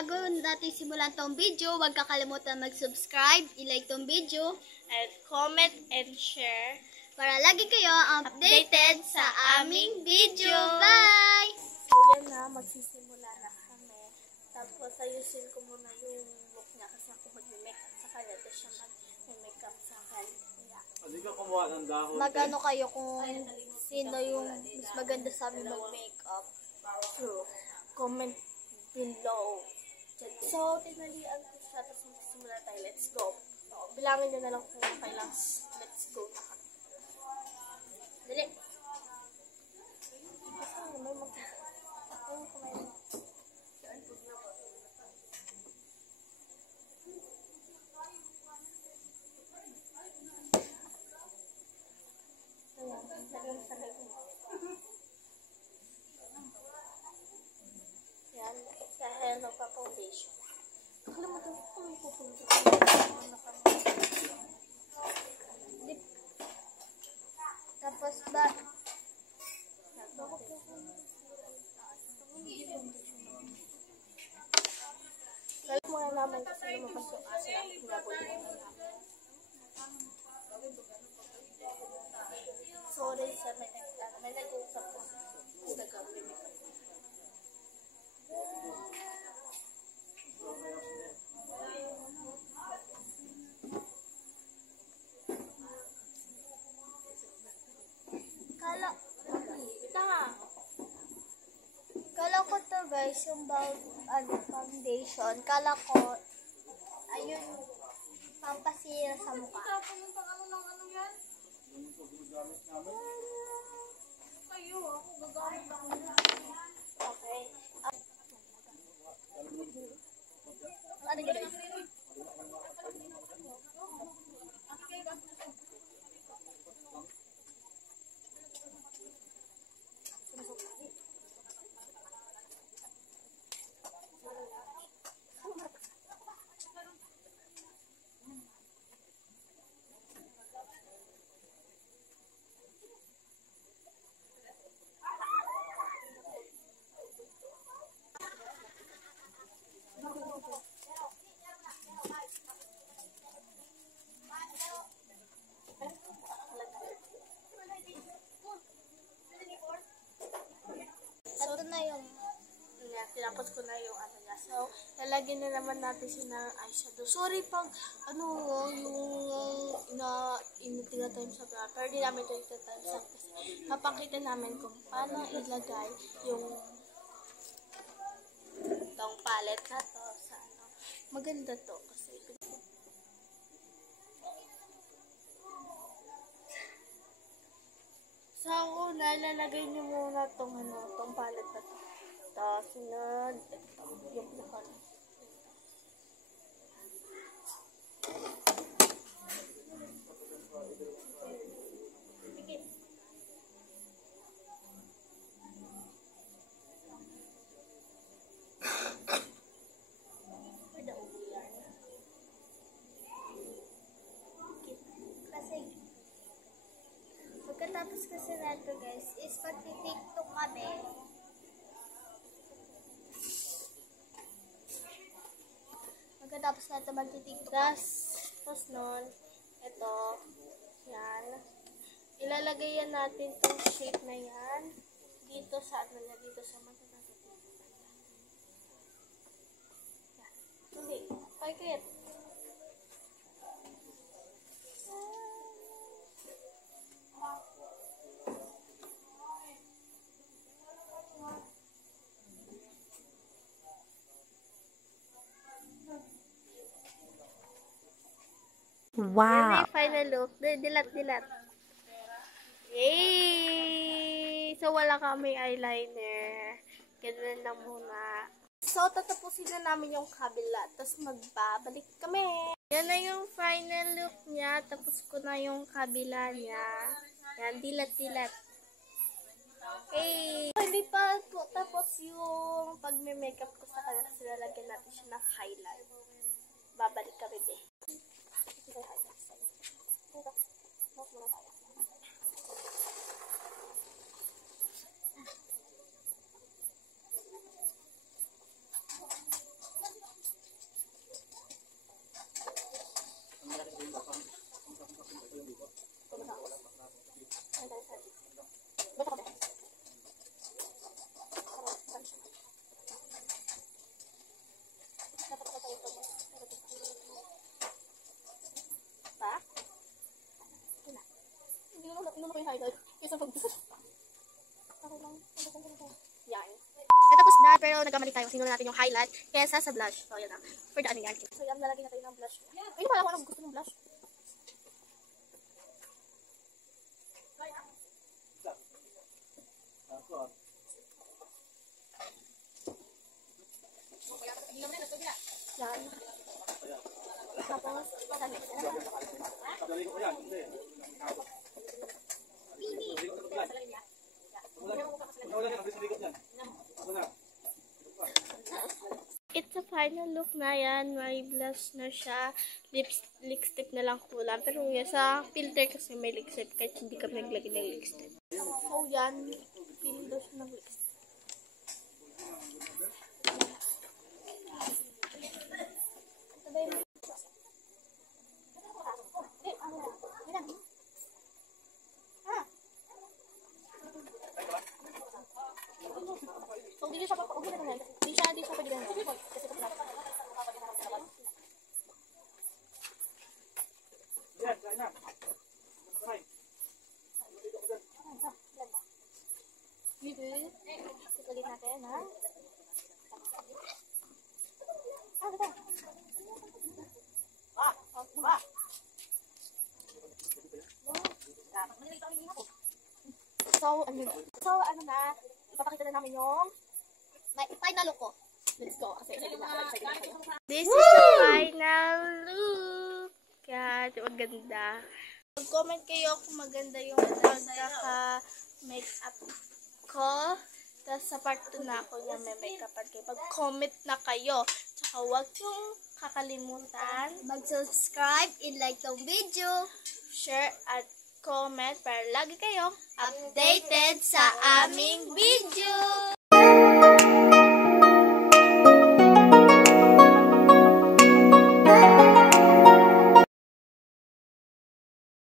bago natin simulan tong video, huwag kakalimutan mag-subscribe, i-like tong video, and comment and share para lagi kayo updated sa aming video. Bye! So yan na, magsisimula na kami. Tapos ayusin ko muna yung look niya kasi ako mag-makeup sa kanya. Tapos siya mag-makeup sa akin. Hindi ka kumuha ng dahon. Magano kayo kung sino yung mas maganda sa amin mag-makeup? So, comment below. So, tinalian ko siya. Tapos magsisimula tayo. Let's go. So, bilangin nyo na lang kung kailang let's go na kami. Dali. Kasi may ayun, kumain mo. Ayan, lagyan sa lagyan. Yan, sa Hello Pa Foundation. Nakalimutan ko kung pupunta ko. Tapos ba? Balik muna naman kasi lumabas yung aso na hinabol mo na namin. Sorry sir, may nag-uusap ko sa gabi. Kala ko to guys, yung foundation. Kala ko, ayun, pampasira sa mukha. Okay. Ano guys? Ito na yung Tinapos ko na yung ano niya. So, lalagyan na naman natin siya ng eyeshadow. Sorry pag, yung tina-time sa bra. Pero di namin ito ita-time sa kasi papakita namin kung paano ilagay yung tong palette na to sa ano. Maganda to kasi sa una, lalagay niyo muna tong tong palette na to. Tapos, sunod, ito, yung pinaka. pagkatapos kasi nato guys, is pag-tiktok kami. Pagkatapos natin magti-tiktok. Tapos nun, ito, yan. Ilalagay yan natin tong shape na yan. Dito sa ano na, dito sa mata natin. Yan. Hindi. Pakikit. Wow. Yan na final look. Dilat. Yay! So, wala kami eyeliner. Ganun lang muna. So, tatapusin na namin yung kabila. Tapos, magbabalik kami. Yan na yung final look niya. Tapos ko na yung kabila niya. Yan, dilat. Hey! Hindi pa po tapos yung pag-makeup ko sa kanya kasi lalagyan natin siya ng highlight. Babalik kami din. Ano ko yung highlight? Kaysa pag... Yan. Natapos na, pero nagkamali tayo. Sinula natin yung highlight kaysa sa blush. So, yan na. For the ano yan. So, yan, lalagyan natin ng blush. Ay, pala ko anong gusto ng blush. Yan. Tapos, sa next. It's a final look na yan. May blush na siya. Lipstick na lang kulang. Pero yan, sa filter kasi may lipstick kahit hindi kami naglagay ng lipstick. So yan, pili daw siya ng lipstick. So, di siya pwede na kasi di siya pwede na kasi Itulit natin, ha? So, ano na, ipapakita na namin yung final look ko. Let's go. This is the final look. Yan, maganda. Mag-comment kayo kung maganda yung pagkaka-makeup ko. Tapos sa part 2 na ako yung may makeup part kayo. Pag-comment na kayo. Tsaka huwag yung kakalimutan. Mag-subscribe, i-like yung video, Share at comment para lagi kayong updated sa aming video.